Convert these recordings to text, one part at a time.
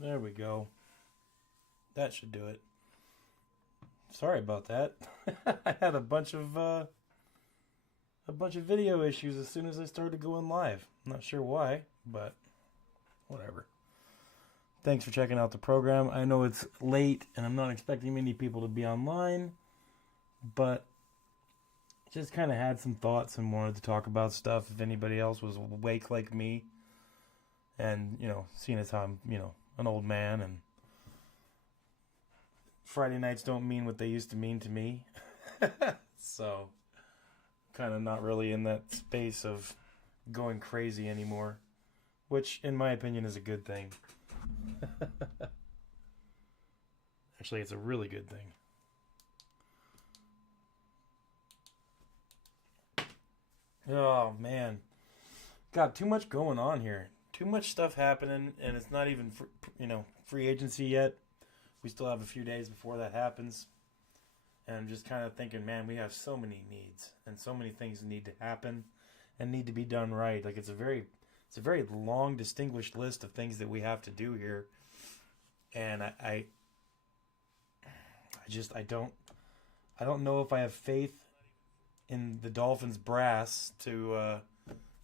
There we go. That should do it. Sorry about that. I had a bunch of video issues as soon as I started going live. I'm not sure why, but whatever. Thanks for checking out the program. I know it's late and I'm not expecting many people to be online, but just kind of had some thoughts and wanted to talk about stuff if anybody else was awake like me. And, seeing as how I'm, an old man and Friday nights don't mean what they used to mean to me. So, kind of not really in that space of going crazy anymore, which, in my opinion, is a good thing. Actually, it's a really good thing. Oh, man. Got too much going on here. Too much stuff happening, and it's not even, free agency yet. We still have a few days before that happens. And I'm just kind of thinking, man, we have so many needs and so many things that need to happen and need to be done right. Like it's a very long, distinguished list of things that we have to do here, and I don't know if I have faith in the Dolphins brass to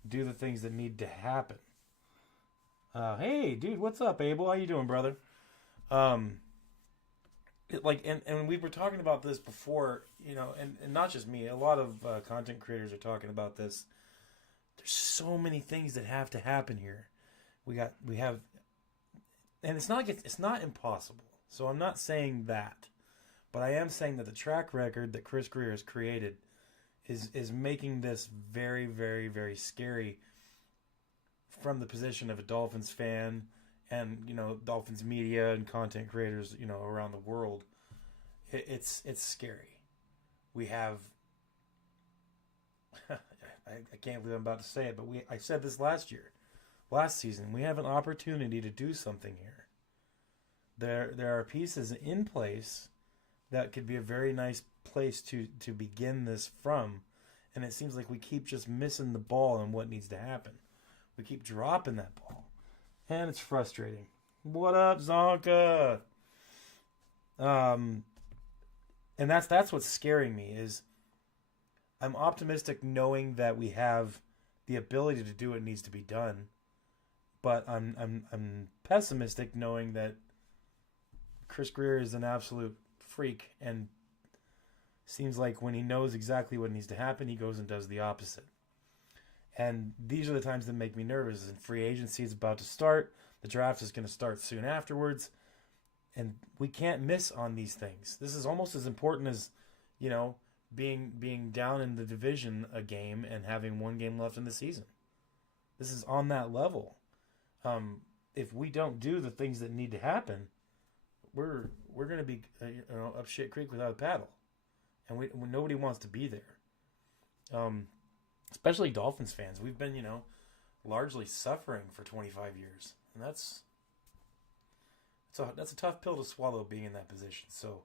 do the things that need to happen. Hey, dude, what's up, Abel? How you doing, brother? Um, and we were talking about this before, and not just me. A lot of content creators are talking about this. There's so many things that have to happen here. We have, and it's not impossible. So I'm not saying that, but I am saying that the track record that Chris Greer has created is making this very, very, very scary from the position of a Dolphins fan and Dolphins media and content creators around the world. It's scary. We have I can't believe I'm about to say it, but I said this last season. We have an opportunity to do something here. There are pieces in place that could be a very nice place to begin this from, and it seems like we keep just missing the ball on what needs to happen. We keep dropping that ball, and it's frustrating. What up, Zonka? Um, and that's what's scaring me is I'm optimistic knowing that we have the ability to do what needs to be done, but I'm pessimistic knowing that Chris Greer is an absolute freak and seems like when he knows exactly what needs to happen, he goes and does the opposite. And these are the times that make me nervous. And free agency is about to start. The draft is going to start soon afterwards. And we can't miss on these things. This is almost as important as, being down in the division a game and having one game left in the season. This is on that level. If we don't do the things that need to happen, we're going to be up shit creek without a paddle, and nobody wants to be there. Especially Dolphins fans. We've been largely suffering for 25 years, and that's a tough pill to swallow being in that position. So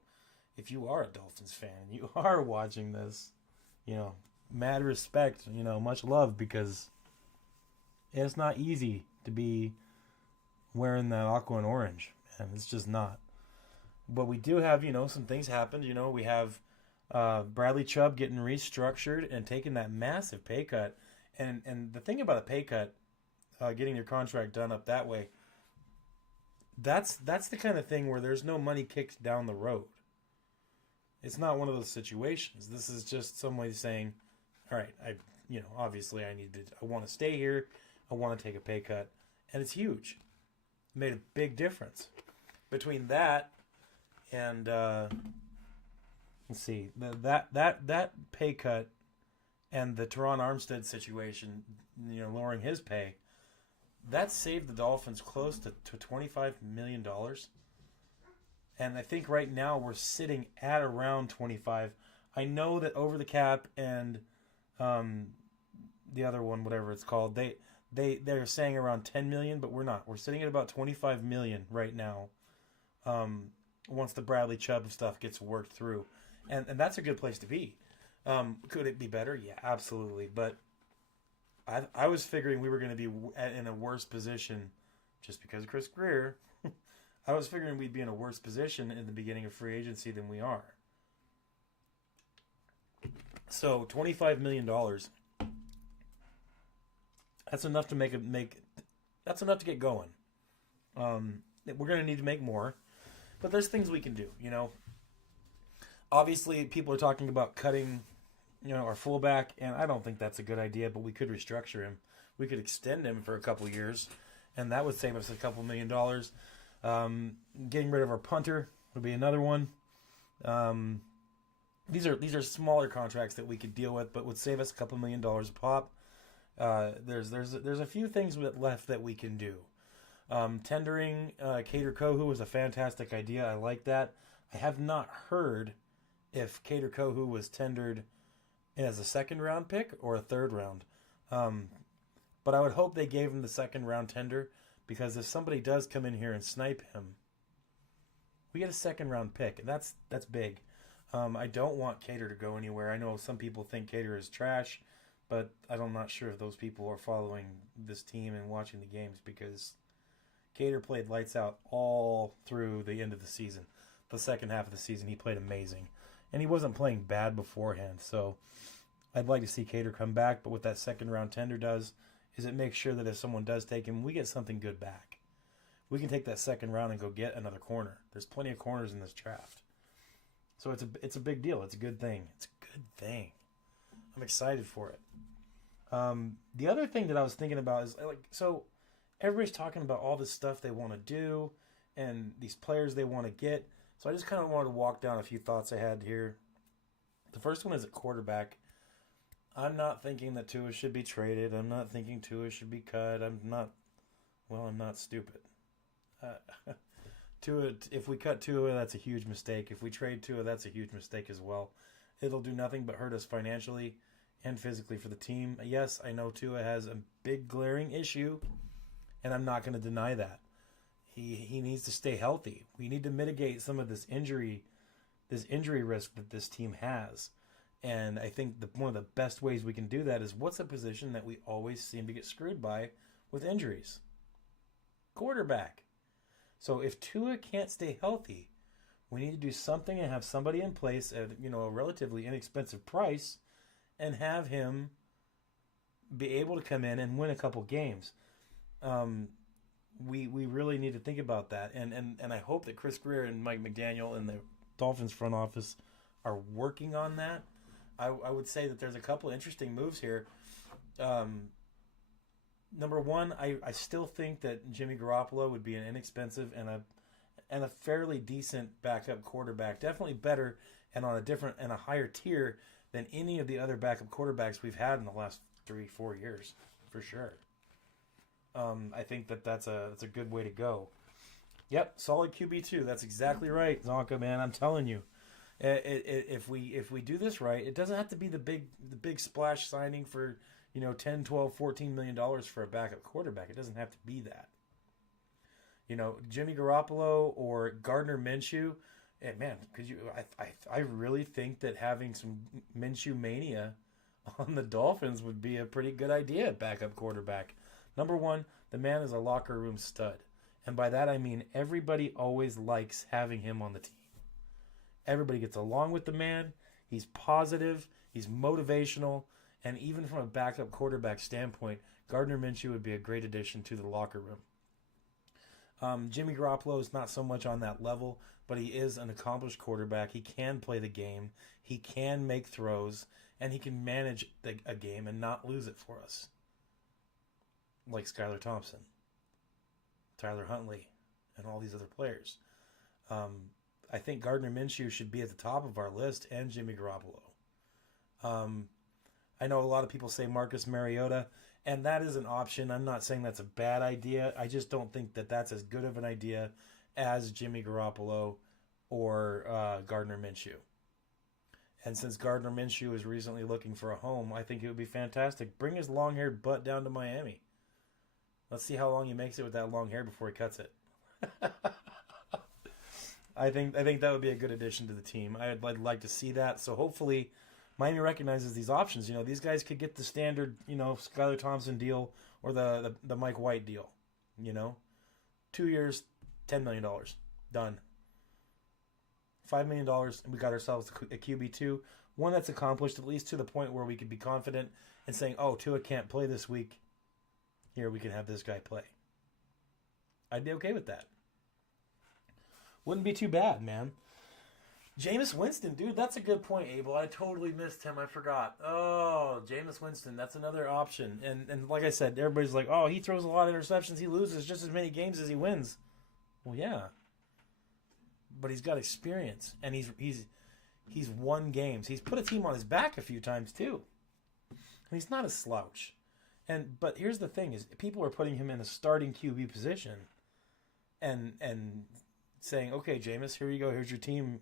if you are a Dolphins fan, you are watching this, mad respect, much love, because it's not easy to be wearing that aqua and orange, and it's just not. But we do have, some things happened. We have Bradley Chubb getting restructured and taking that massive pay cut. And the thing about a pay cut, getting your contract done up that way, that's the kind of thing where there's no money kicked down the road. It's not one of those situations. This is just somebody saying, all right, obviously I want to stay here. I want to take a pay cut. And it's huge. It made a big difference. Between that and, let's see, that pay cut and the Teron Armstead situation, lowering his pay, that saved the Dolphins close to $25 million. And I think right now we're sitting at around 25. I know that over the cap and the other one, whatever it's called, they're saying around 10 million, but we're not. We're sitting at about 25 million right now. Once the Bradley Chubb stuff gets worked through, and that's a good place to be. Could it be better? Yeah, absolutely. But I was figuring we were going to be in a worse position just because of Chris Greer I was figuring we'd be in a worse position in the beginning of free agency than we are. So $25 million. That's enough to That's enough to get going. We're going to need to make more, but there's things we can do. Obviously, people are talking about cutting, our fullback, and I don't think that's a good idea. But we could restructure him. We could extend him for a couple years, and that would save us a couple $1 million. Getting rid of our punter would be another one. These are smaller contracts that we could deal with, but would save us a couple $1 million a pop. There's a few things left that we can do. Tendering Kader Kohu was a fantastic idea. I like that. I have not heard if Kader Kohu was tendered as a second round pick or a third round. But I would hope they gave him the second round tender, because if somebody does come in here and snipe him, we get a second round pick, and that's big. I don't want Kader to go anywhere. I know some people think Kader is trash, but I'm not sure if those people are following this team and watching the games, because Kader played lights out all through the end of the season. The second half of the season, he played amazing. And he wasn't playing bad beforehand. So I'd like to see Kader come back. But what that second round tender does is it makes sure that if someone does take him, we get something good back. We can take that second round and go get another corner. There's plenty of corners in this draft. So it's a big deal. It's a good thing. It's a good thing. I'm excited for it. The other thing that I was thinking about is, so everybody's talking about all this stuff they want to do and these players they want to get. So I just kind of wanted to walk down a few thoughts I had here. The first one is at quarterback. I'm not thinking that Tua should be traded. I'm not thinking Tua should be cut. I'm not stupid. Tua, if we cut Tua, that's a huge mistake. If we trade Tua, that's a huge mistake as well. It'll do nothing but hurt us financially and physically for the team. Yes, I know Tua has a big glaring issue, and I'm not going to deny that. He needs to stay healthy. We need to mitigate some of this injury risk that this team has. And I think one of the best ways we can do that is, what's a position that we always seem to get screwed by with injuries? Quarterback. So if Tua can't stay healthy, we need to do something and have somebody in place at a relatively inexpensive price, and have him be able to come in and win a couple games. We really need to think about that, and I hope that Chris Greer and Mike McDaniel and the Dolphins front office are working on that. I would say that there's a couple of interesting moves here. Number one, I still think that Jimmy Garoppolo would be an inexpensive and a fairly decent backup quarterback. Definitely better and on a higher tier than any of the other backup quarterbacks we've had in the last 3-4 years, for sure. I think that's a good way to go. Yep, solid QB2. That's exactly right, Zonka, man. I'm telling you, if we do this right, it doesn't have to be the big splash signing for $10, $12, $14 million for a backup quarterback. It doesn't have to be that. Jimmy Garoppolo or Gardner Minshew. Man, I really think that having some Minshew mania on the Dolphins would be a pretty good idea at backup quarterback. Number one, the man is a locker room stud. And by that I mean everybody always likes having him on the team. Everybody gets along with the man. He's positive. He's motivational. And even from a backup quarterback standpoint, Gardner Minshew would be a great addition to the locker room. Jimmy Garoppolo is not so much on that level, but he is an accomplished quarterback. He can play the game. He can make throws. And he can manage a game and not lose it for us. Like Skylar Thompson, Tyler Huntley, and all these other players. I think Gardner Minshew should be at the top of our list, and Jimmy Garoppolo. I know a lot of people say Marcus Mariota, and that is an option. I'm not saying that's a bad idea. I just don't think that that's as good of an idea as Jimmy Garoppolo or Gardner Minshew. And since Gardner Minshew is recently looking for a home, I think it would be fantastic. Bring his long-haired butt down to Miami. Let's see how long he makes it with that long hair before he cuts it. I think that would be a good addition to the team. I'd like to see that. So hopefully Miami recognizes these options. These guys could get the standard, Skylar Thompson deal or the Mike White deal. 2 years, $10 million. Done. $5 million, and we got ourselves a QB2. One that's accomplished, at least to the point where we could be confident in saying, oh, Tua can't play this week. Here, we can have this guy play. I'd be okay with that. Wouldn't be too bad, man. Jameis Winston, dude, that's a good point, Abel. I totally missed him. I forgot. Oh, Jameis Winston, that's another option. And like I said, everybody's like, oh, he throws a lot of interceptions. He loses just as many games as he wins. Well, yeah. But he's got experience, and he's won games. He's put a team on his back a few times, too. And he's not a slouch. But here's the thing, is people are putting him in a starting QB position and saying, okay, Jameis, here you go. Here's your team,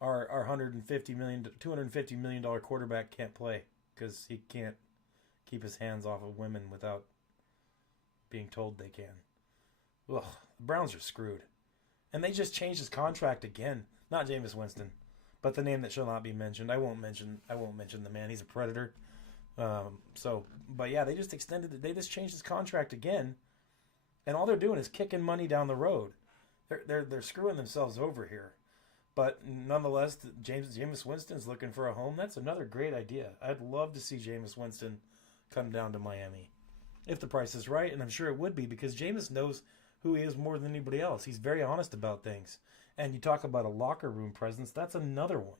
Our $250 million quarterback can't play because he can't keep his hands off of women without being told they can. Ugh, the Browns are screwed. And they just changed his contract again. Not Jameis Winston, but the name that shall not be mentioned. I won't mention the man. He's a predator. But yeah, they just extended it. They just changed his contract again, and all they're doing is kicking money down the road. They're screwing themselves over here. But nonetheless, Jameis Winston's looking for a home. That's another great idea. I'd love to see Jameis Winston come down to Miami, if the price is right, and I'm sure it would be, because Jameis knows who he is more than anybody else. He's very honest about things. And you talk about a locker room presence, that's another one.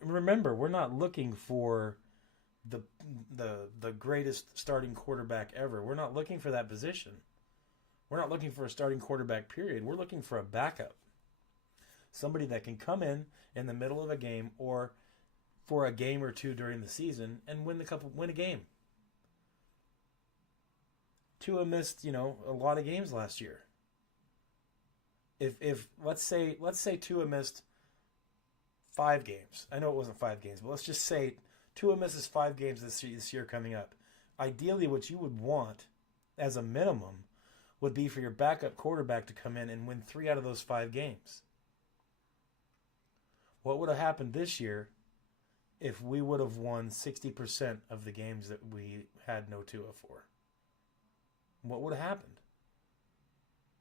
Remember, we're not looking for the greatest starting quarterback ever. We're not looking for that position. We're not looking for a starting quarterback, period. We're looking for a backup. Somebody that can come in the middle of a game or for a game or two during the season and win a game. Tua missed, a lot of games last year. If let's say Tua missed 5 games. I know it wasn't 5 games, but let's just say Tua misses 5 games this year coming up. Ideally, what you would want as a minimum would be for your backup quarterback to come in and win 3 out of those 5 games. What would have happened this year if we would have won 60% of the games that we had no Tua for? What would have happened?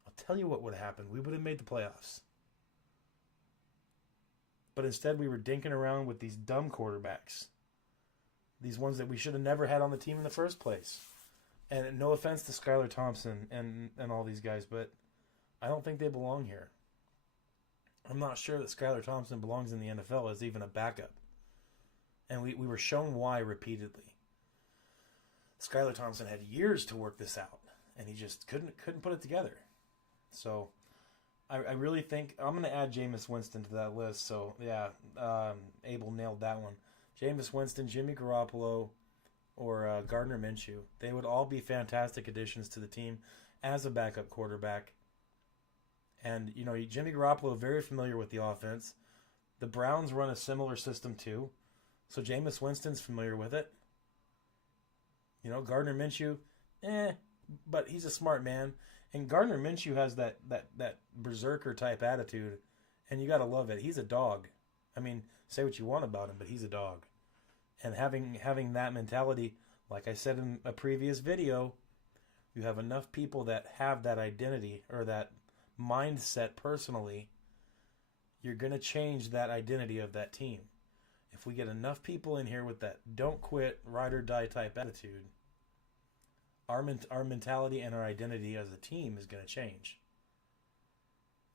I'll tell you what would have happened. We would have made the playoffs. But instead we were dinking around with these dumb quarterbacks. These ones that we should have never had on the team in the first place. And no offense to Skylar Thompson and all these guys, but I don't think they belong here. I'm not sure that Skylar Thompson belongs in the NFL as even a backup. And we were shown why repeatedly. Skylar Thompson had years to work this out, and he just couldn't put it together. So I really think I'm going to add Jameis Winston to that list. So yeah, Abel nailed that one. Jameis Winston, Jimmy Garoppolo, or Gardner Minshew. They would all be fantastic additions to the team as a backup quarterback. And, Jimmy Garoppolo, very familiar with the offense. The Browns run a similar system too. So Jameis Winston's familiar with it. Gardner Minshew, but he's a smart man. And Gardner Minshew has that berserker type attitude, and you got to love it. He's a dog. I mean, say what you want about him, but he's a dog. And having that mentality, like I said in a previous video, you have enough people that have that identity or that mindset personally, you're going to change that identity of that team. If we get enough people in here with that don't quit, ride or die type attitude, our mentality and our identity as a team is going to change.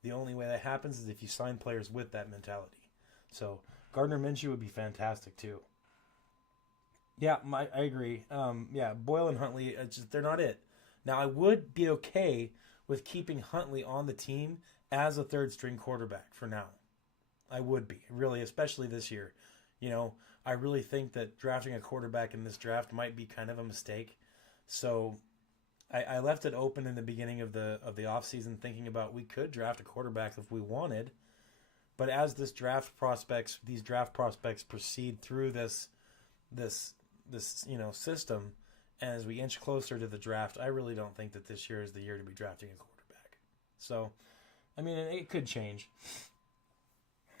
The only way that happens is if you sign players with that mentality. So Gardner Minshew would be fantastic too. Yeah, I agree. Boyle and Huntley, they're not it. Now, I would be okay with keeping Huntley on the team as a third-string quarterback for now. I would be, really, especially this year. I really think that drafting a quarterback in this draft might be kind of a mistake. So I left it open in the beginning of the offseason thinking about we could draft a quarterback if we wanted. But as these draft prospects proceed through this system, and as we inch closer to the draft, I really don't think that this year is the year to be drafting a quarterback. So, I mean, it could change.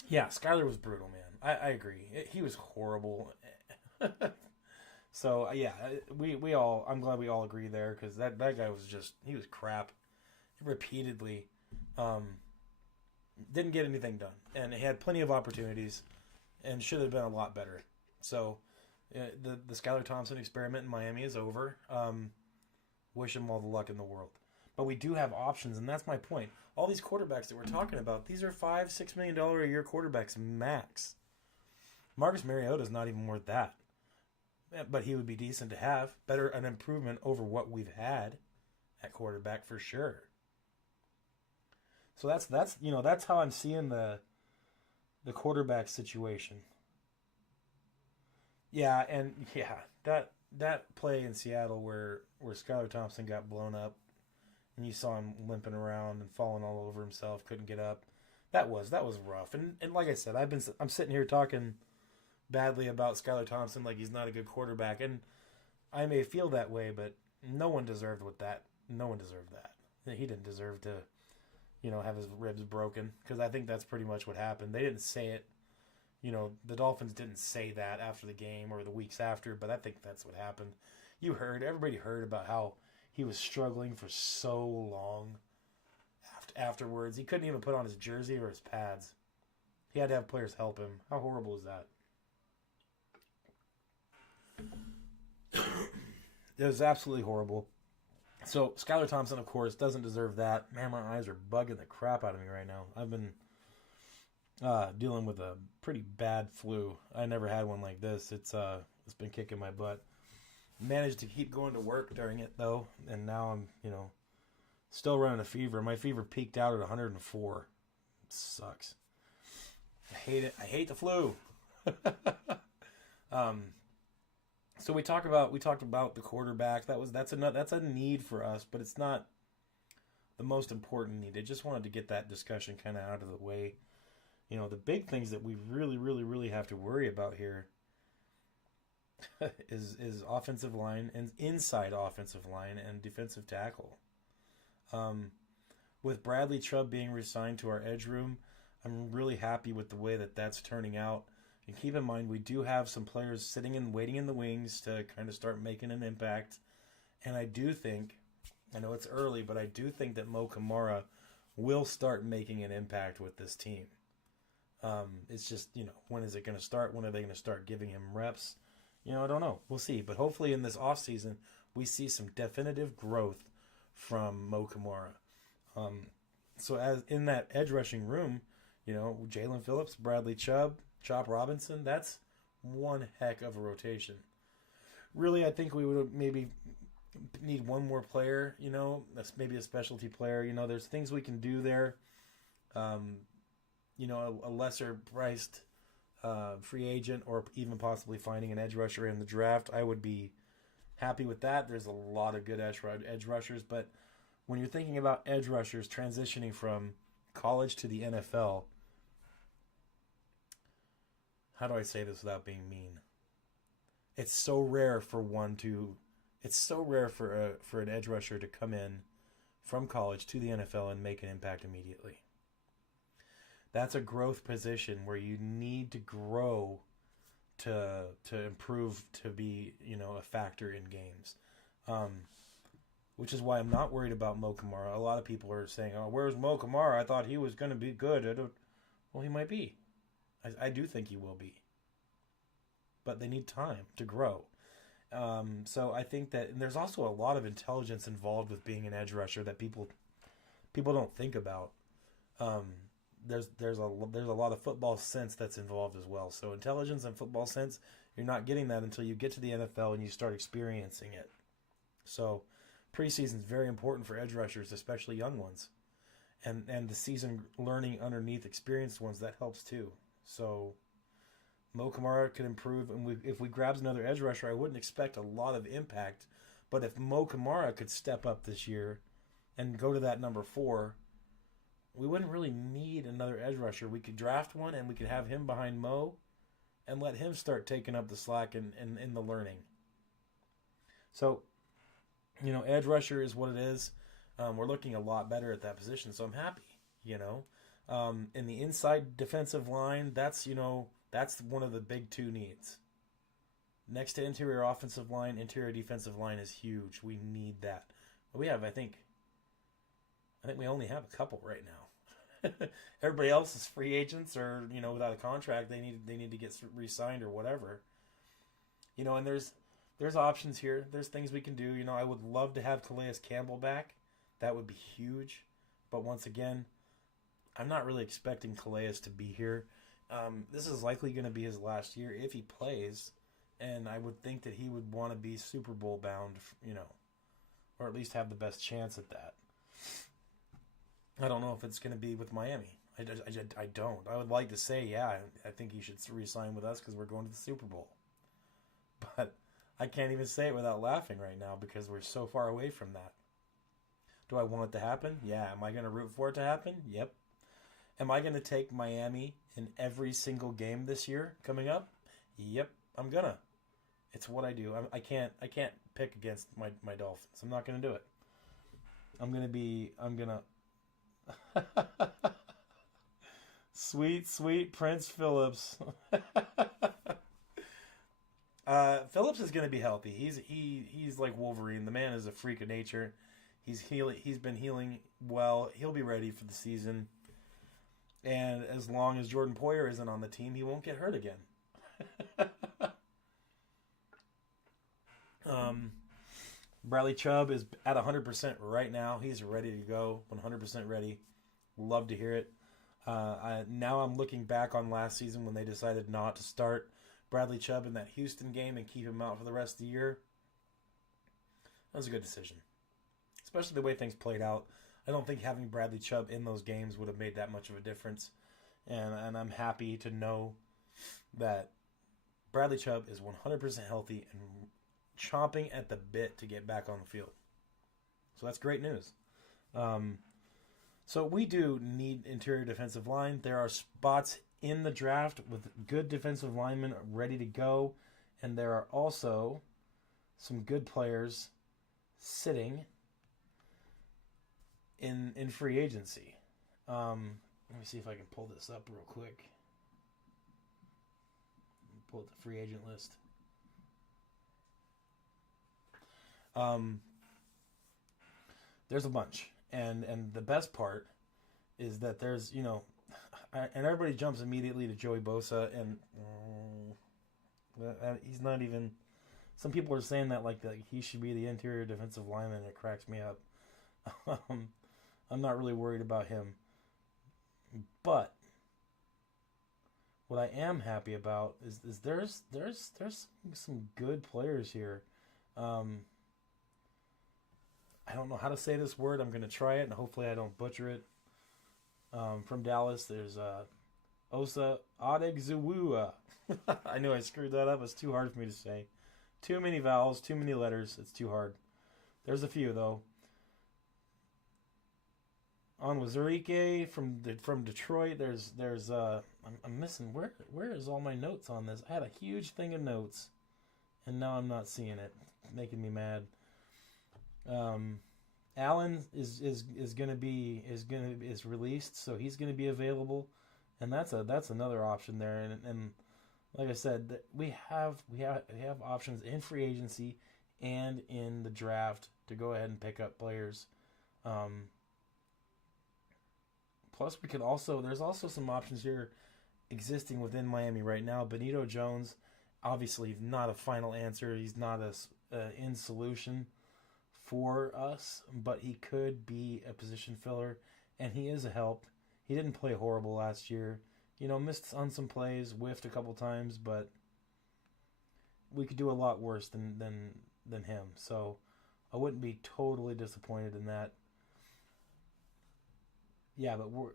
Yeah, Skylar was brutal, man. I agree. He was horrible. So, yeah, I'm glad we all agree there, because that guy was he was crap. repeatedly didn't get anything done, and he had plenty of opportunities, and should have been a lot better. So the Skylar Thompson experiment in Miami is over. Wish him all the luck in the world. But we do have options, and that's my point. All these quarterbacks that we're talking about, these are $5-6 million a year quarterbacks max. Marcus Mariota is not even worth that, but he would be decent to have. Better, an improvement over what we've had at quarterback for sure. So that's how I'm seeing the quarterback situation. Yeah, that play in Seattle where Skylar Thompson got blown up and you saw him limping around and falling all over himself, couldn't get up. That was rough. And like I said, I'm sitting here talking badly about Skylar Thompson like he's not a good quarterback, and I may feel that way, but no one deserved that. No one deserved that. He didn't deserve to, have his ribs broken, because I think that's pretty much what happened. They didn't say it. The Dolphins didn't say that after the game or the weeks after, but I think that's what happened. Everybody heard about how he was struggling for so long afterwards. He couldn't even put on his jersey or his pads. He had to have players help him. How horrible is that? It was absolutely horrible. So Skylar Thompson, of course, doesn't deserve that. Man, my eyes are bugging the crap out of me right now. I've been dealing with a pretty bad flu. I never had one like this. It's been kicking my butt. Managed to keep going to work during it though, and now I'm still running a fever. My fever peaked out at 104. Sucks. I hate it. I hate the flu. So we talked about the quarterback. That's a need for us, but it's not the most important need. I just wanted to get that discussion kind of out of the way. The big things that we really, really, really have to worry about here is offensive line and inside offensive line and defensive tackle. With Bradley Chubb being resigned to our edge room, I'm really happy with the way that that's turning out. And keep in mind, we do have some players sitting and waiting in the wings to kind of start making an impact. And I do think, I know it's early, but I do think that Mo Kamara will start making an impact with this team. It's just, when is it going to start? When are they going to start giving him reps? I don't know. We'll see. But hopefully in this offseason, we see some definitive growth from Mo Kamara. So as in that edge rushing room, Jalen Phillips, Bradley Chubb, Chop Robinson, that's one heck of a rotation. Really, I think we would maybe need one more player, maybe a specialty player. There's things we can do there. A lesser priced free agent, or even possibly finding an edge rusher in the draft. I would be happy with that. There's a lot of good edge rushers, but when you're thinking about edge rushers transitioning from college to the NFL, how do I say this without being mean? It's so rare for an edge rusher to come in from college to the NFL and make an impact immediately. That's a growth position where you need to grow to improve, to be, a factor in games. Which is why I'm not worried about Mo Kamara. A lot of people are saying, "Oh, where's Mo Kamara? I thought he was going to be good." Well, he might be. I do think he will be. But they need time to grow. So I think that, and there's also a lot of intelligence involved with being an edge rusher that people don't think about. There's a lot of football sense that's involved as well. So intelligence and football sense, you're not getting that until you get to the NFL and you start experiencing it. So preseason is very important for edge rushers, especially young ones. And the season learning underneath experienced ones, that helps too. So Mo Kamara could improve, and if we grabs another edge rusher, I wouldn't expect a lot of impact. But if Mo Kamara could step up this year and go to that number 4, we wouldn't really need another edge rusher. We could draft one, and we could have him behind Mo and let him start taking up the slack in the learning. So, edge rusher is what it is. We're looking a lot better at that position, so I'm happy, In the inside defensive line, that's one of the big 2 needs. Next to interior offensive line, interior defensive line is huge. We need that. But we have, I think I think we only have a couple right now. Everybody else is free agents or without a contract. They need to get re-signed or whatever. And there's options here. There's things we can do. I would love to have Calais Campbell back. That would be huge. But once again, I'm not really expecting Calais to be here. This is likely going to be his last year if he plays, and I would think that he would want to be Super Bowl bound, or at least have the best chance at that. I don't know if it's going to be with Miami. I don't. I would like to say, yeah, I think he should re-sign with us because we're going to the Super Bowl. But I can't even say it without laughing right now because we're so far away from that. Do I want it to happen? Yeah. Am I going to root for it to happen? Yep. Am I going to take Miami in every single game this year coming up? Yep, I'm gonna. It's what I do. I can't pick against my Dolphins. I'm not going to do it. I'm gonna. Sweet Prince Phillips. Phillips is going to be healthy. He's like Wolverine. The man is a freak of nature. He's been healing well. He'll be ready for the season. And as long as Jordan Poyer isn't on the team, he won't get hurt again. Bradley Chubb is at 100% right now. He's ready to go, 100% ready. Love to hear it. Now I'm looking back on last season when they decided not to start Bradley Chubb in that Houston game and keep him out for the rest of the year. That was a good decision, especially the way things played out. I don't think having Bradley Chubb in those games would have made that much of a difference. And I'm happy to know that Bradley Chubb is 100% healthy and chomping at the bit to get back on the field. So that's great news. So we do need interior defensive line. There are spots in the draft with good defensive linemen ready to go. And there are also some good players sitting in free agency. Let me see if I can pull this up real quick. Pull up the free agent list. There's a bunch, and the best part is that there's and everybody jumps immediately to Joey Bosa, and he's not even. Some people are saying that like he should be the interior defensive lineman. It cracks me up. I'm not really worried about him. But what I am happy about is there's some good players here. I don't know how to say this word. I'm going to try it, and hopefully I don't butcher it. From Dallas, there's Osa Adegzuwua. I knew I screwed that up. It's too hard for me to say. Too many vowels, too many letters. It's too hard. There's a few, though. On Wazirike from Detroit, there's I'm missing where is all my notes on this? I had a huge thing of notes, and now I'm not seeing it. It's making me mad. Allen is released, so he's gonna be available, and that's another option there. And like I said, we have options in free agency and in the draft to go ahead and pick up players. Plus, there's also some options here existing within Miami right now. Benito Jones, obviously not a final answer. He's not in solution for us, but he could be a position filler, and he is a help. He didn't play horrible last year. Missed on some plays, whiffed a couple times, but we could do a lot worse than him. So I wouldn't be totally disappointed in that. Yeah, but we're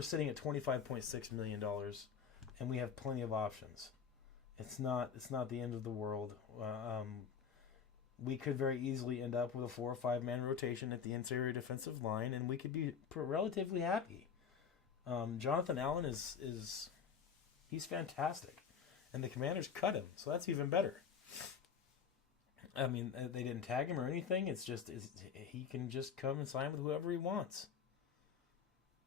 sitting at $25.6 million, and we have plenty of options. It's not the end of the world. We could very easily end up with a 4 or 5 man rotation at the interior defensive line, and we could be relatively happy. Jonathan Allen he's fantastic, and the Commanders cut him, so that's even better. I mean, they didn't tag him or anything. It's just he can just come and sign with whoever he wants.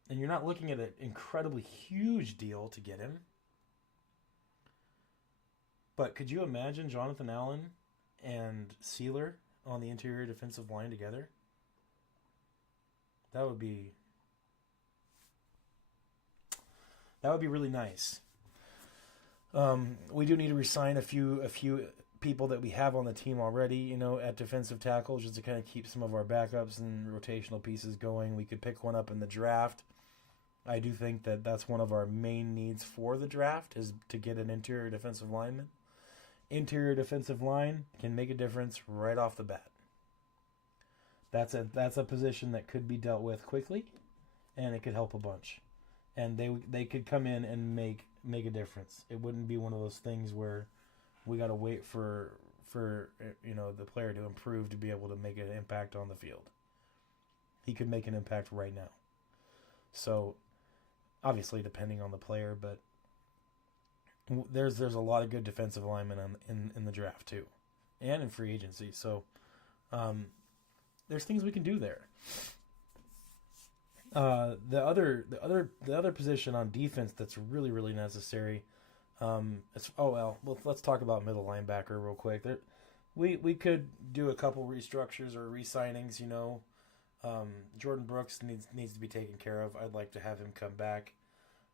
And you're not looking at an incredibly huge deal to get him. But could you imagine Jonathan Allen and Sealer on the interior defensive line together? That would be that would be really nice. We do need to resign a few people that we have on the team already, at defensive tackle, just to kind of keep some of our backups and rotational pieces going. We could pick one up in the draft. I do think that that's one of our main needs for the draft, is to get an interior defensive lineman. Interior defensive line can make a difference right off the bat. That's a position that could be dealt with quickly, and it could help a bunch. And they could come in and make a difference. It wouldn't be one of those things where we got to wait for the player to improve to be able to make an impact on the field. He could make an impact right now. So, obviously, depending on the player, but there's a lot of good defensive linemen in the draft too, and in free agency. So, there's things we can do there. The other position on defense that's really, really necessary. Let's talk about middle linebacker real quick. We could do a couple restructures or re-signings. Jordan Brooks needs to be taken care of. I'd like to have him come back.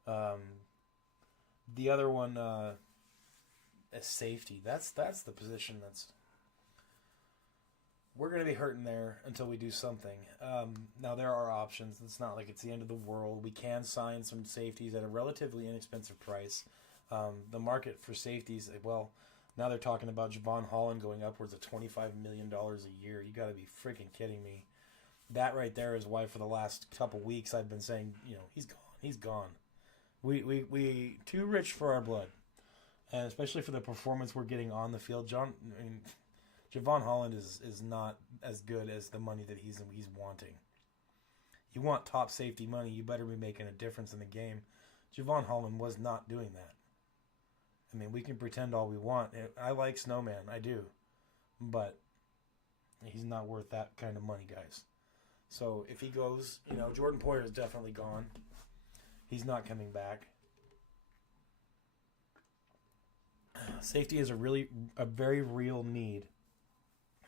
The other one is safety. That's the position that's we're going to be hurting there until we do something. Now, there are options. It's not like it's the end of the world. We can sign some safeties at a relatively inexpensive price. The market for safeties, well, now they're talking about Javon Holland going upwards of $25 million a year. You got to be freaking kidding me. That right there is why for the last couple weeks I've been saying, he's gone. He's gone. We too rich for our blood. And especially for the performance we're getting on the field. Javon Holland is not as good as the money that he's wanting. You want top safety money, you better be making a difference in the game. Javon Holland was not doing that. We can pretend all we want. I like Snowman, I do. But he's not worth that kind of money, guys. So if he goes, Jordan Poyer is definitely gone. He's not coming back. Safety is a very real need.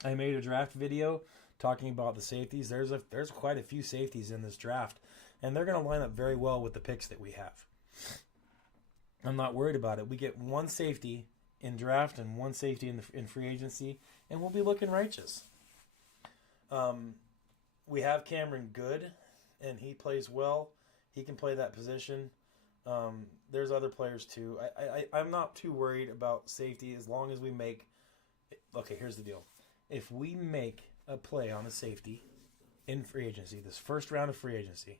I made a draft video talking about the safeties. There's quite a few safeties in this draft, and they're going to line up very well with the picks that we have. I'm not worried about it. We get one safety in draft and one safety in free agency, and we'll be looking righteous. We have Cameron Good, and he plays well. He can play that position. There's other players too. I'm not too worried about safety as long as we make. Okay, here's the deal. If we make a play on a safety in free agency, this first round of free agency,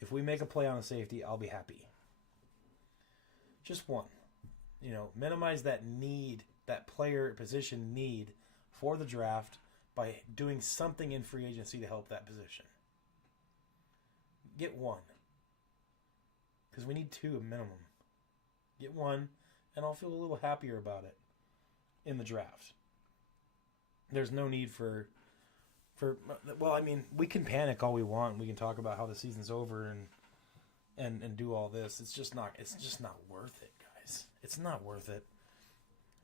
if we make a play on a safety, I'll be happy. Just one. Minimize that need, that player position need for the draft by doing something in free agency to help that position. Get one. Because we need two minimum. Get one, and I'll feel a little happier about it in the draft. There's no need for we can panic all we want. We can talk about how the season's over and do all this. It's just not worth it, guys. It's not worth it.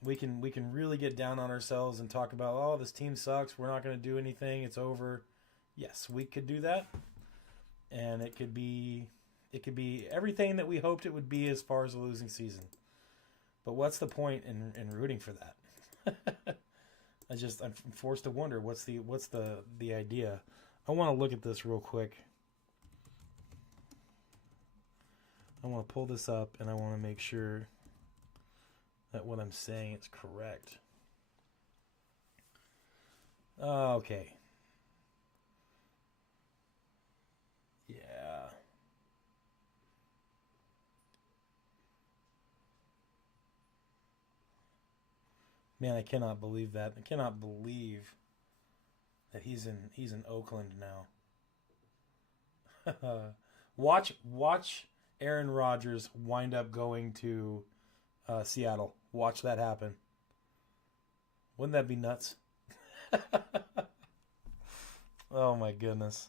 We can really get down on ourselves and talk about, this team sucks. We're not going to do anything. It's over. Yes, we could do that. And it could be everything that we hoped it would be as far as a losing season. But what's the point in rooting for that? I'm forced to wonder what's the idea. I want to look at this real quick. I want to pull this up and I want to make sure that what I'm saying is correct. Okay. Yeah. Man, I cannot believe that. I cannot believe that he's in Oakland now. Watch Aaron Rodgers wind up going to Seattle. Watch that happen. Wouldn't that be nuts? Oh my goodness.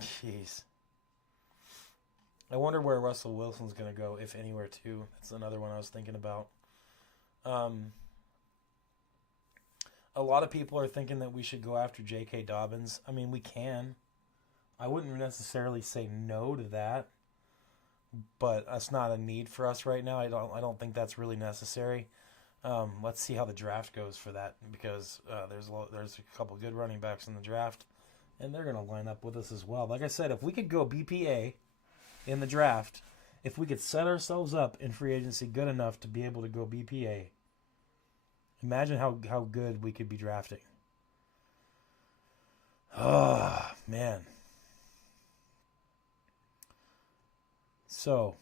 Jeez. I wonder where Russell Wilson's going to go, if anywhere, too. That's another one I was thinking about. A lot of people are thinking that we should go after J.K. Dobbins. I mean, we can. I wouldn't necessarily say no to that, but that's not a need for us right now. I don't think that's really necessary. Let's see how the draft goes for that, because there's a couple good running backs in the draft, and they're going to line up with us as well. Like I said, if we could go BPA in the draft, if we could set ourselves up in free agency good enough to be able to go BPA, imagine how good we could be drafting. Oh, man. So,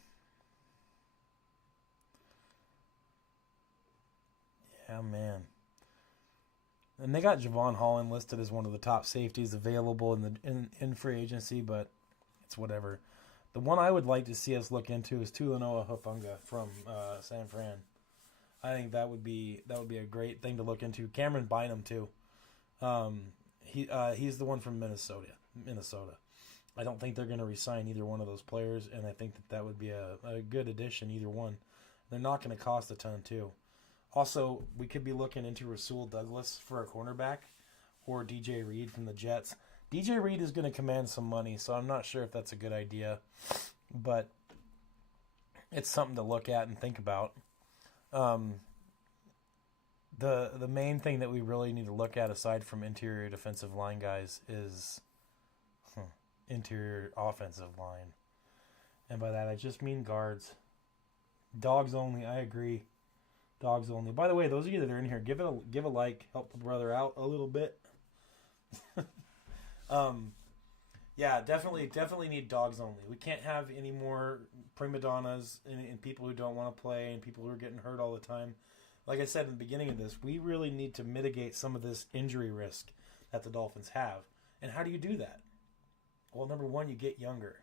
yeah, man. And they got Javon Holland listed as one of the top safeties available in free agency, but it's whatever. The one I would like to see us look into is Tulanoa Hufunga from San Fran. I think that would be a great thing to look into. Cameron Bynum too. He's the one from Minnesota. I don't think they're going to re-sign either one of those players, and I think that would be a good addition, either one. They're not going to cost a ton too. Also, we could be looking into Rasul Douglas for a cornerback, or DJ Reed from the Jets. DJ Reed is going to command some money, so I'm not sure if that's a good idea, but it's something to look at and think about. The main thing that we really need to look at, aside from interior defensive line guys, is interior offensive line. And by that, I just mean guards. Dogs only, I agree. Dogs only. By the way, those of you that are in here, give a like, help the brother out a little bit. Yeah, definitely need dogs only. We can't have any more prima donnas and people who don't want to play and people who are getting hurt all the time. Like I said in the beginning of this, we really need to mitigate some of this injury risk that the Dolphins have. And how do you do that? Well, number one, you get younger.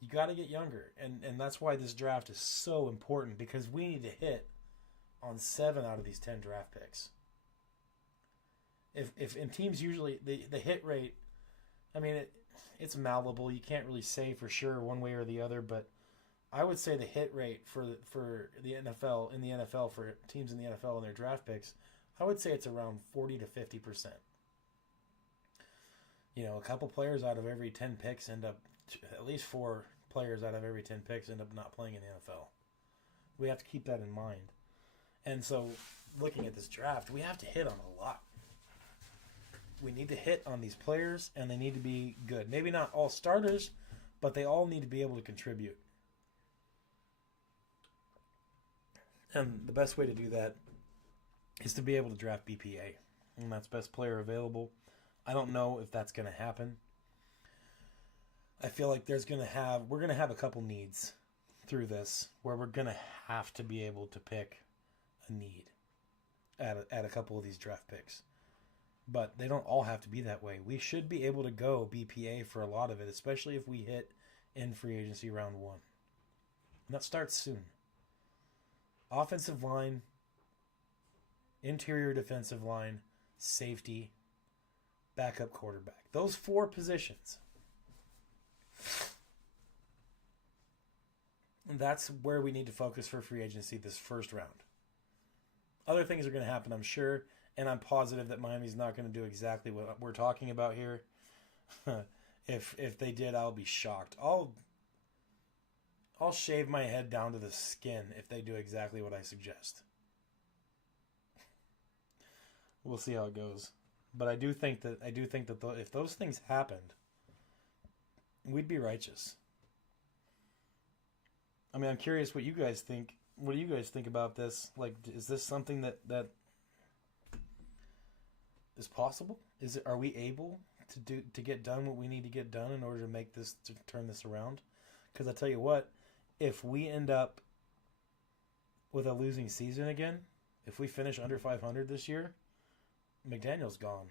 You got to get younger. And that's why this draft is so important, because we need to hit on 7 out of these 10 draft picks. If in teams usually, the hit rate, I mean, it's malleable. You can't really say for sure one way or the other, but I would say the hit rate for the NFL, for teams in the NFL and their draft picks, I would say it's around 40 to 50%. You know, a couple players out of every 10 picks at least 4 players out of every 10 picks end up not playing in the NFL. We have to keep that in mind. And so, looking at this draft, we have to hit on a lot. We need to hit on these players, and they need to be good. Maybe not all starters, but they all need to be able to contribute. And the best way to do that is to be able to draft BPA. And that's best player available. I don't know if that's going to happen. I feel like we're going to have a couple needs through this, where we're going to have to be able to pick a need at a couple of these draft picks. But they don't all have to be that way. We should be able to go BPA for a lot of it, especially if we hit in free agency round 1. And that starts soon. Offensive line, interior defensive line, safety, backup quarterback. Those 4 positions. And that's where we need to focus for free agency this first round. Other things are going to happen, I'm sure, and I'm positive that Miami's not going to do exactly what we're talking about here. If they did, I'll be shocked. I'll shave my head down to the skin if they do exactly what I suggest. We'll see how it goes. But I do think that if those things happened, we'd be righteous. I mean, I'm curious what you guys think. What do you guys think about this? Like, is this something that is possible? Are we able to get done what we need to get done in order to turn this around? Because I tell you what, if we end up with a losing season again, if we finish under 500 this year, McDaniel's gone.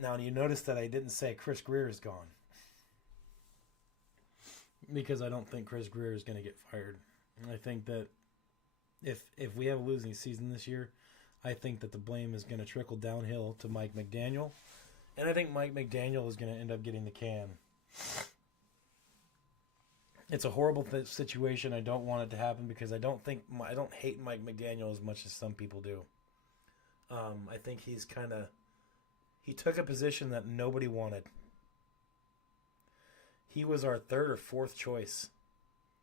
Now, you notice that I didn't say Chris Greer is gone, because I don't think Chris Greer is going to get fired. And I think that if we have a losing season this year, I think that the blame is going to trickle downhill to Mike McDaniel. And I think Mike McDaniel is going to end up getting the can. It's a horrible situation. I don't want it to happen because I don't hate Mike McDaniel as much as some people do. I think he took a position that nobody wanted. He was our third or fourth choice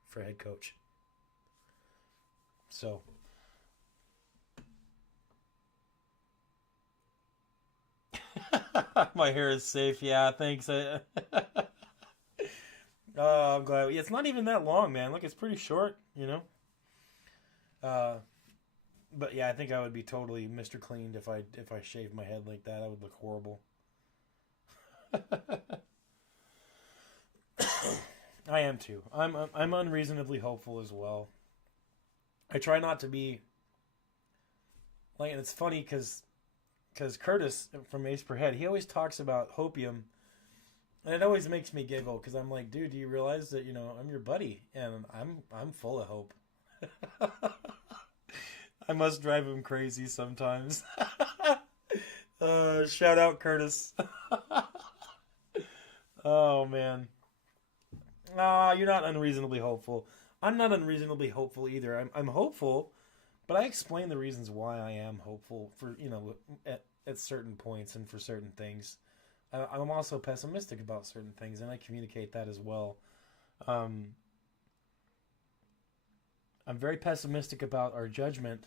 for head coach. So my hair is safe. Yeah, thanks. Oh, I'm glad. It's not even that long, man. Look, it's pretty short, you know. Uh, but yeah, I think I would be totally Mr. Cleaned if I shaved my head like that. I would look horrible. I am too. I'm unreasonably hopeful as well. I try not to be like, and it's funny because Curtis from Ace Per Head, he always talks about hopium, and it always makes me giggle because I'm like, dude, do you realize that I'm your buddy and I'm full of hope. I must drive him crazy sometimes. Shout out Curtis. Oh man. Ah, you're not unreasonably hopeful. I'm not unreasonably hopeful either. I'm hopeful, but I explain the reasons why I am hopeful for at certain points and for certain things. I'm also pessimistic about certain things, and I communicate that as well. Um, I'm very pessimistic about our judgment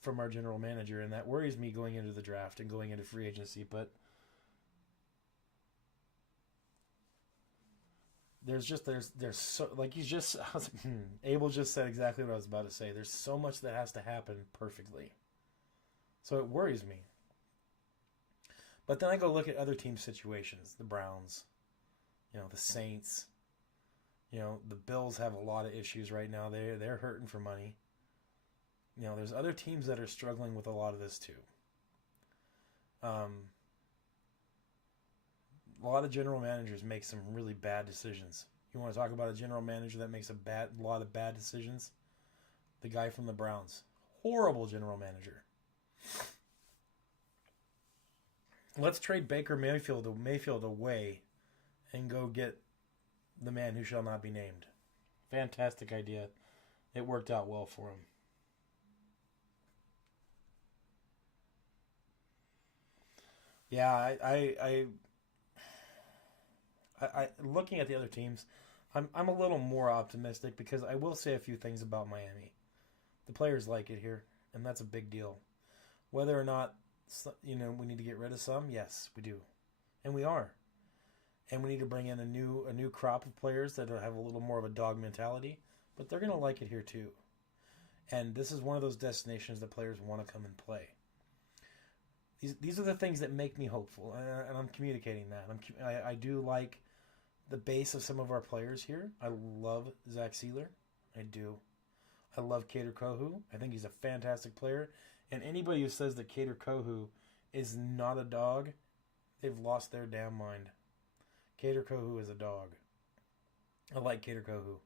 from our general manager, and that worries me going into the draft and going into free agency. But there's so like he's just Abel just said exactly what I was about to say. There's so much that has to happen perfectly, so it worries me. But then I go look at other team situations, the Browns, the Saints. The Bills have a lot of issues right now. They're hurting for money. There's other teams that are struggling with a lot of this too. A lot of general managers make some really bad decisions. You want to talk about a general manager that makes a lot of bad decisions? The guy from the Browns. Horrible general manager. Let's trade Baker Mayfield away and go get the man who shall not be named. Fantastic idea. It worked out well for him. Yeah, I looking at the other teams, I'm a little more optimistic because I will say a few things about Miami. The players like it here, and that's a big deal. Whether or not we need to get rid of some, yes, we do, and we are, and we need to bring in a new crop of players that have a little more of a dog mentality, but they're gonna like it here too. And this is one of those destinations that players want to come and play. These are the things that make me hopeful, and I'm communicating that. I do like the base of some of our players here. I love Zach Sealer. I do. I love Kader Kohu. I think he's a fantastic player. And anybody who says that Kader Kohu is not a dog, they've lost their damn mind. Kader Kohu is a dog. I like Kader Kohu.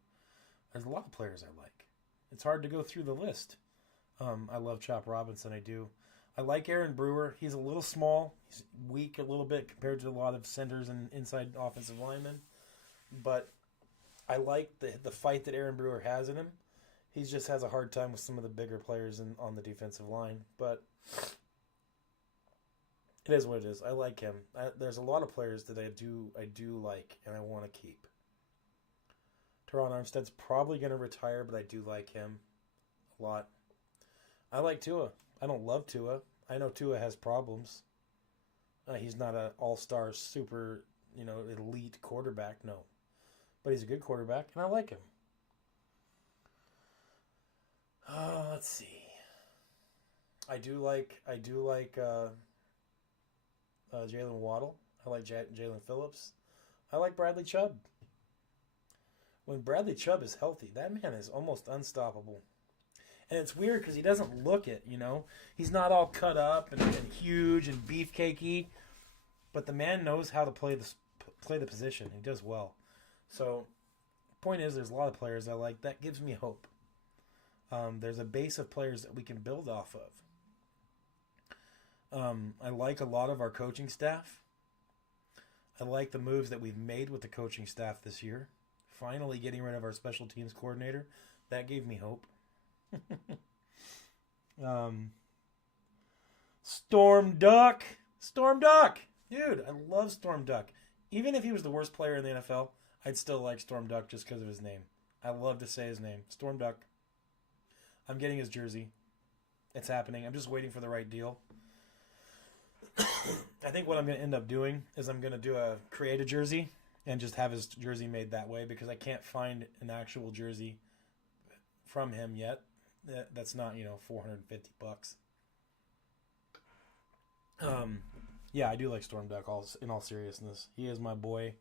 There's a lot of players I like. It's hard to go through the list. I love Chop Robinson. I do. I like Aaron Brewer. He's a little small. He's weak a little bit compared to a lot of centers and inside offensive linemen. But I like the fight that Aaron Brewer has in him. He just has a hard time with some of the bigger players on the defensive line. But it is what it is. I like him. There's a lot of players that I do like and I want to keep. Teron Armstead's probably going to retire, but I do like him a lot. I like Tua. I don't love Tua. I know Tua has problems. He's not an all-star, super, elite quarterback. No, but he's a good quarterback, and I like him. Let's see. I do like Jalen Waddle. I like Jalen Phillips. I like Bradley Chubb. When Bradley Chubb is healthy, that man is almost unstoppable. And it's weird because he doesn't look it, He's not all cut up and huge and beefcakey. But the man knows how to play the position. He does well. So, point is, there's a lot of players I like. That gives me hope. There's a base of players that we can build off of. I like a lot of our coaching staff. I like the moves that we've made with the coaching staff this year. finally getting rid of our special teams coordinator. That gave me hope. Storm Duck. Storm Duck. Dude, I love Storm Duck. Even if he was the worst player in the NFL, I'd still like Storm Duck just because of his name. I love to say his name. Storm Duck. I'm getting his jersey. It's happening. I'm just waiting for the right deal. I think what I'm going to end up doing is I'm going to create a jersey and just have his jersey made that way because I can't find an actual jersey from him yet. That's not, $450. Yeah, I do like Storm Duck. In all seriousness, he is my boy.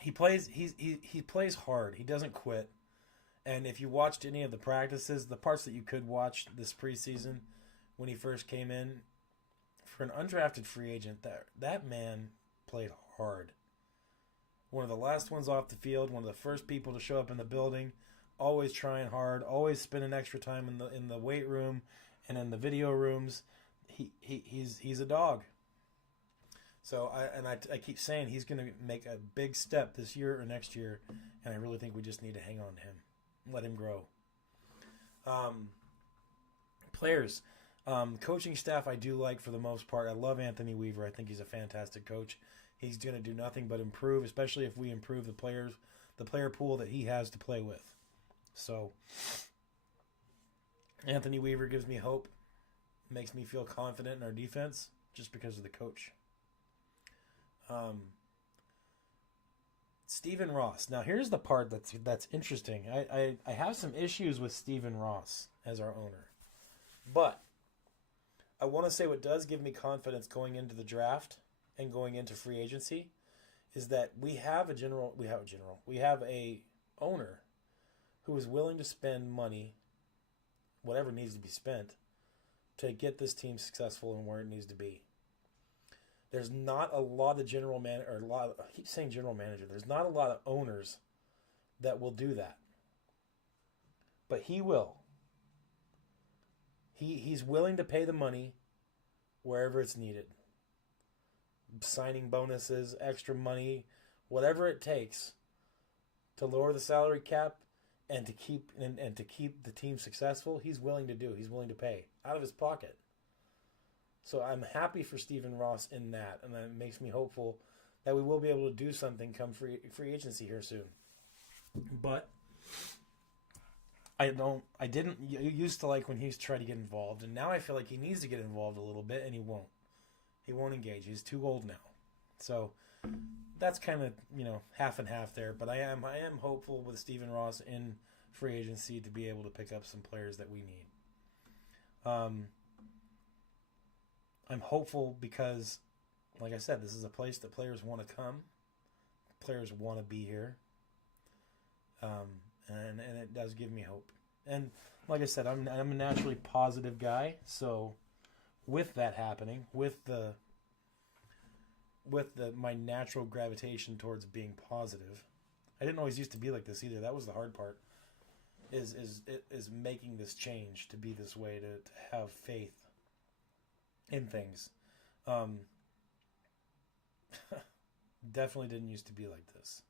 He plays hard. He doesn't quit. And if you watched any of the practices, the parts that you could watch this preseason when he first came in, for an undrafted free agent, that man played hard. One of the last ones off the field, one of the first people to show up in the building, always trying hard, always spending extra time in the weight room and in the video rooms. He's a dog. So I keep saying he's going to make a big step this year or next year, and I really think we just need to hang on to him, let him grow. Players, coaching staff I do like for the most part. I love Anthony Weaver. I think he's a fantastic coach. He's going to do nothing but improve, especially if we improve the player pool that he has to play with. So Anthony Weaver gives me hope, makes me feel confident in our defense just because of the coach. Stephen Ross. Now here's the part that's interesting. I have some issues with Stephen Ross as our owner, but I want to say what does give me confidence going into the draft and going into free agency is that we have a owner who is willing to spend money, whatever needs to be spent, to get this team successful and where it needs to be. There's not a lot of I keep saying general manager. There's not a lot of owners that will do that. But he will. He's willing to pay the money wherever it's needed. Signing bonuses, extra money, whatever it takes to lower the salary cap and to keep the team successful, he's willing to do. He's willing to pay out of his pocket. So I'm happy for Stephen Ross in that, and that makes me hopeful that we will be able to do something come free agency here soon. But you used to like when he used to try to get involved, and now I feel like he needs to get involved a little bit, and he won't. He won't engage. He's too old now. So that's kind of, half and half there, but I am hopeful with Stephen Ross in free agency to be able to pick up some players that we need. I'm hopeful because, like I said, this is a place that players want to come. Players want to be here. And it does give me hope. And like I said, I'm a naturally positive guy. So with that happening, with my natural gravitation towards being positive, I didn't always used to be like this either. That was the hard part. Is making this change to be this way, to have faith in things. Definitely didn't used to be like this.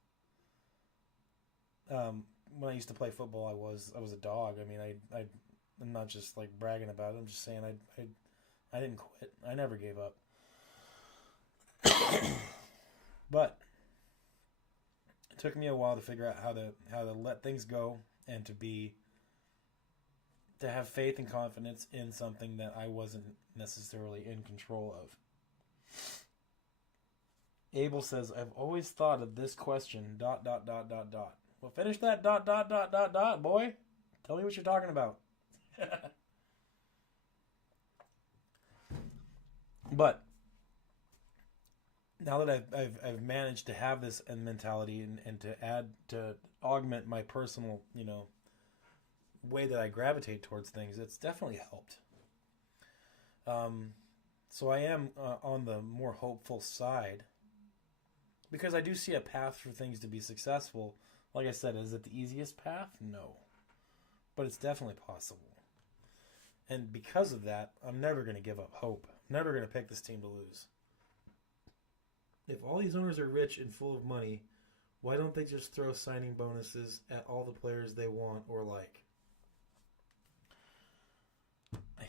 When I used to play football, I was a dog. I mean, I'm not just like bragging about it. I'm just saying I didn't quit. I never gave up. But it took me a while to figure out how to let things go and to have faith and confidence in something that I wasn't necessarily in control of. Abel says, I've always thought of this question, ... Well, finish that ... boy. Tell me what you're talking about. But now that I've managed to have this mentality and to augment my personal, way that I gravitate towards things, it's definitely helped. So I am on the more hopeful side because I do see a path for things to be successful. Like I said, is it the easiest path? No. But it's definitely possible. And because of that, I'm never going to give up hope. I'm never going to pick this team to lose. if all these owners are rich and full of money, why don't they just throw signing bonuses at all the players they want or like? I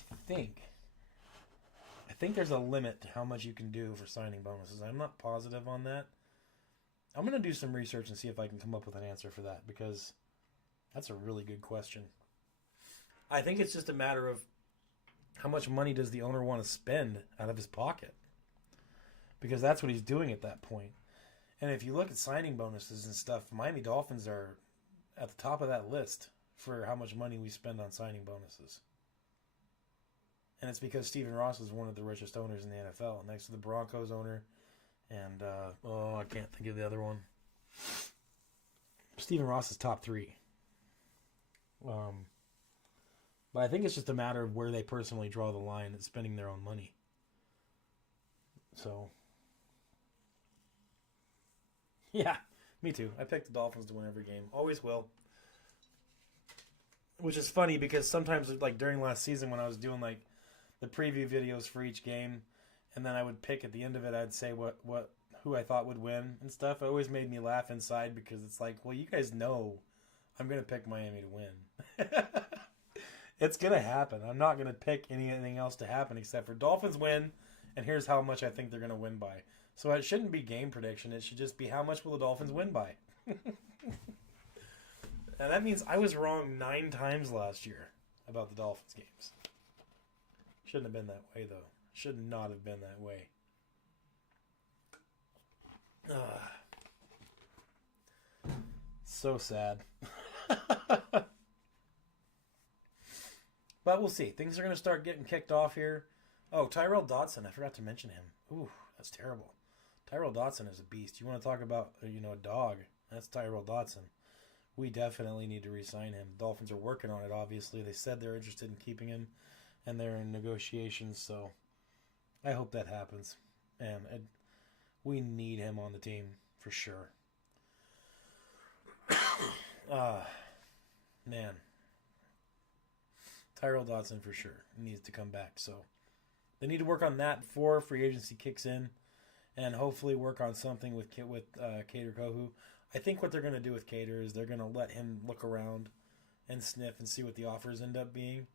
think there's a limit to how much you can do for signing bonuses. I'm not positive on that. I'm going to do some research and see if I can come up with an answer for that, because that's a really good question. I think it's just a matter of how much money does the owner want to spend out of his pocket, because that's what he's doing at that point. And if you look at signing bonuses and stuff, Miami Dolphins are at the top of that list for how much money we spend on signing bonuses. And it's because Stephen Ross is one of the richest owners in the NFL, next to the Broncos owner and, I can't think of the other one. Stephen Ross is top 3. But I think it's just a matter of where they personally draw the line at spending their own money. So, yeah, me too. I picked the Dolphins to win every game. Always will. Which is funny because sometimes, like during last season when I was doing like the preview videos for each game, and then I would pick at the end of it, I'd say who I thought would win and stuff. It always made me laugh inside because it's like, well, you guys know I'm going to pick Miami to win. It's going to happen. I'm not going to pick anything else to happen except for Dolphins win, and here's how much I think they're going to win by. So it shouldn't be game prediction. It should just be how much will the Dolphins win by. And that means I was wrong 9 times last year about the Dolphins games. Shouldn't have been that way, though. Should not have been that way. So sad. But we'll see. Things are going to start getting kicked off here. Oh, Tyrell Dodson. I forgot to mention him. Ooh, that's terrible. Tyrell Dodson is a beast. You want to talk about, a dog. That's Tyrell Dodson. We definitely need to re-sign him. The Dolphins are working on it, obviously. They said they're interested in keeping him, and they're in negotiations, so I hope that happens. And we need him on the team, for sure. Man. Tyrell Dodson, for sure, needs to come back. So they need to work on that before free agency kicks in, and hopefully work on something with Kader Kohu. I think what they're going to do with Kader is they're going to let him look around and sniff and see what the offers end up being.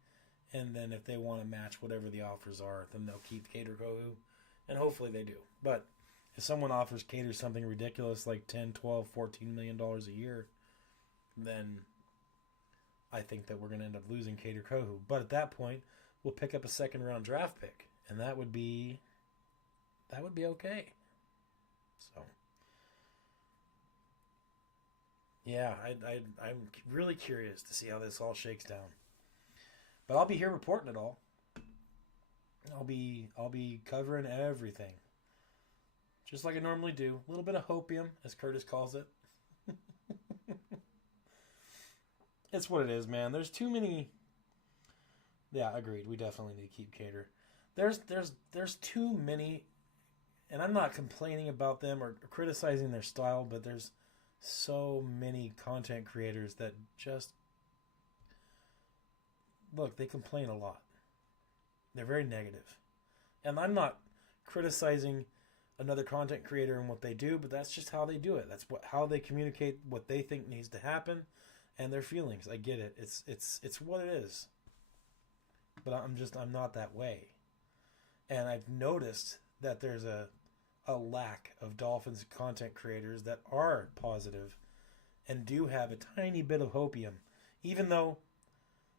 And then if they want to match whatever the offers are, then they'll keep Kader Kohu. And hopefully they do. But if someone offers Kader something ridiculous like $10, $12, $14 million a year, then I think that we're going to end up losing Kader Kohu. But at that point, we'll pick up a second-round draft pick. And that would be okay. So, yeah, I'm really curious to see how this all shakes down. But I'll be here reporting it all. I'll be covering everything, just like I normally do. A little bit of hopium, as Curtis calls it. It's what it is, man. There's too many. Yeah, agreed. We definitely need to keep Kader. There's too many, and I'm not complaining about them or criticizing their style, but there's so many content creators that just look. They complain a lot. They're very negative. And I'm not criticizing another content creator and what they do, but that's just how they do it. That's how they communicate what they think needs to happen and their feelings. I get it. It's what it is. But I'm not that way. And I've noticed that there's a lack of Dolphins content creators that are positive and do have a tiny bit of hopium, even though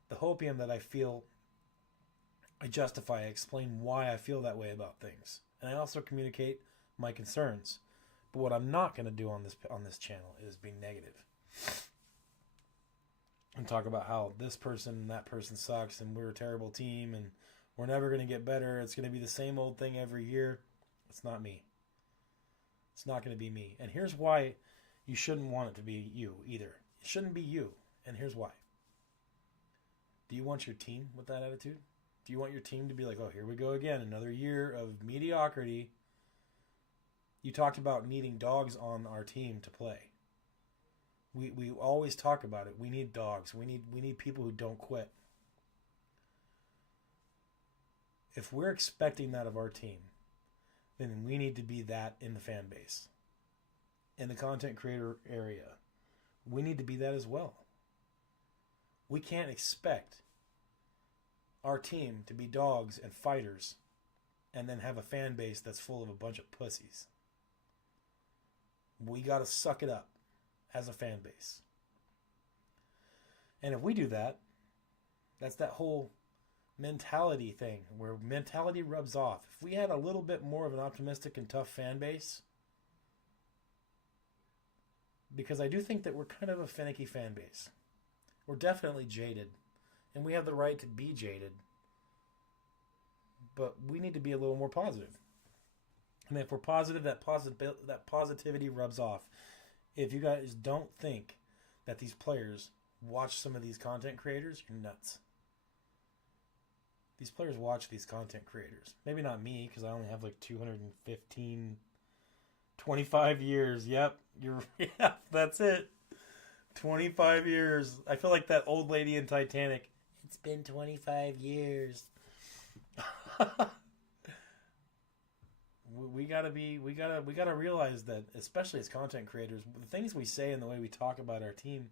the hopium that I feel, I justify, I explain why I feel that way about things. And I also communicate my concerns. But what I'm not going to do on this channel is be negative. And talk about how this person and that person sucks and we're a terrible team and we're never going to get better. It's going to be the same old thing every year. It's not me. It's not going to be me. And here's why you shouldn't want it to be you either. It shouldn't be you. And here's why. Do you want your team with that attitude? Do you want your team to be like, oh, here we go again, another year of mediocrity? You talked about needing dogs on our team to play. We always talk about it. We need dogs. We need people who don't quit. If we're expecting that of our team, then we need to be that in the fan base. In the content creator area, we need to be that as well. We can't expect our team to be dogs and fighters and then have a fan base that's full of a bunch of pussies. We got to suck it up as a fan base. And if we do that, that's that whole mentality thing where mentality rubs off. If we had a little bit more of an optimistic and tough fan base, because I do think that we're kind of a finicky fan base. We're definitely jaded, and we have the right to be jaded, but we need to be a little more positive. And if we're positive, that positivity rubs off. If you guys don't think that these players watch some of these content creators, you're nuts. These players watch these content creators. Maybe not me, because I only have like 215, 25 years. Yep, yeah, that's it. 25 years. I feel like that old lady in Titanic. It's been 25 years. we gotta realize that, especially as content creators, the things we say and the way we talk about our team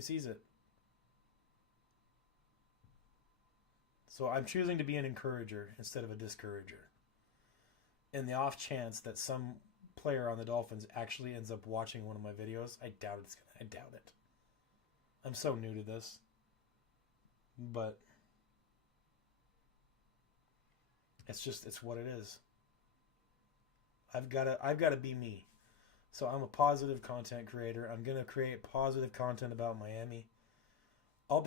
sees it. So I'm choosing to be an encourager instead of a discourager. In the off chance that some player on the Dolphins actually ends up watching one of my videos, I doubt it. I'm so new to this. But it's what it is. I've got to be me. So I'm a positive content creator. I'm going to create positive content about Miami. I'll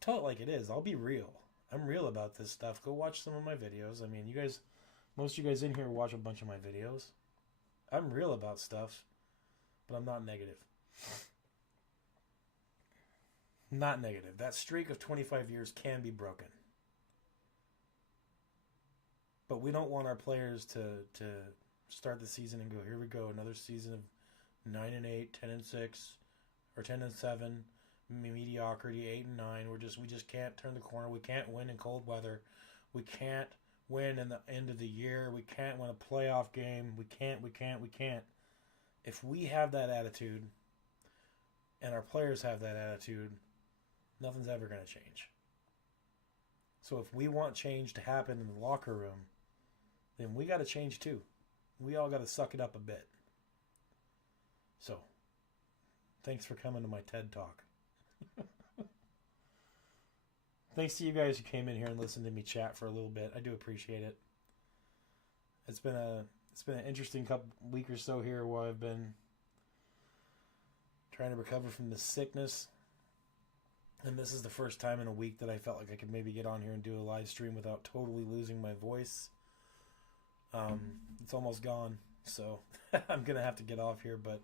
tell it like it is. I'll be real. I'm real about this stuff. Go watch some of my videos. I mean, most of you guys in here watch a bunch of my videos. I'm real about stuff, but I'm not negative. Not negative. That streak of 25 years can be broken. But we don't want our players to start the season and go, here we go, another season of 9-8, 10-6, or 10-7, mediocrity, 8-9. We just can't turn the corner. We can't win in cold weather. We can't win in the end of the year. We can't win a playoff game. We can't. If we have that attitude and our players have that attitude, nothing's ever going to change. So if we want change to happen in the locker room, then we got to change too. We all got to suck it up a bit. So, thanks for coming to my TED Talk. Thanks to you guys who came in here and listened to me chat for a little bit. I do appreciate it. It's been an interesting week or so here where I've been trying to recover from the sickness. And this is the first time in a week that I felt like I could maybe get on here and do a live stream without totally losing my voice. It's almost gone, so I'm going to have to get off here. But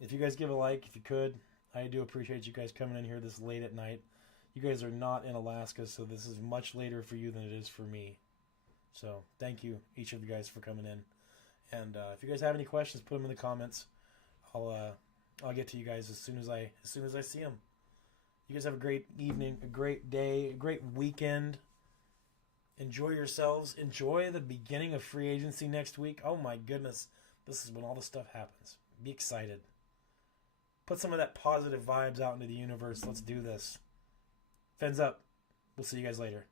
if you guys give a like, if you could, I do appreciate you guys coming in here this late at night. You guys are not in Alaska, so this is much later for you than it is for me. So thank you, each of you guys, for coming in. And if you guys have any questions, put them in the comments. I'll get to you guys as soon as I see them. You guys have a great evening, a great day, a great weekend. Enjoy yourselves. Enjoy the beginning of free agency next week. Oh my goodness. This is when all this stuff happens. Be excited. Put some of that positive vibes out into the universe. Let's do this. Fins up. We'll see you guys later.